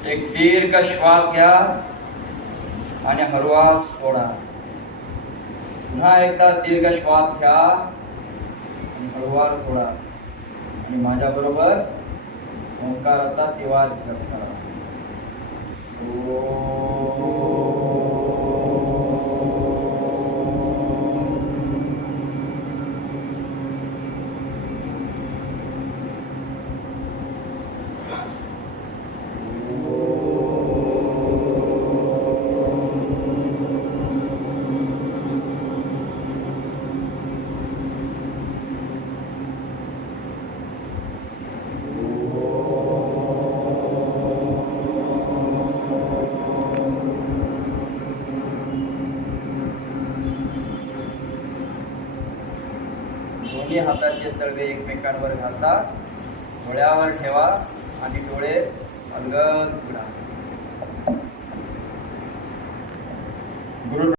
एक दीर्घ श्वास घ्या आणि हळूवार सोडा. पुन्हा एकदा दीर्घ श्वास घ्या आणि हळूवार सोडा. आणि माझ्या बरोबर ओंकाराचा तिवार जप करा. दोन्ही हाताचे तळवे एकमेकांवर घाला, डोळ्यावर ठेवा आणि डोळे अलगद उघडा. गुरु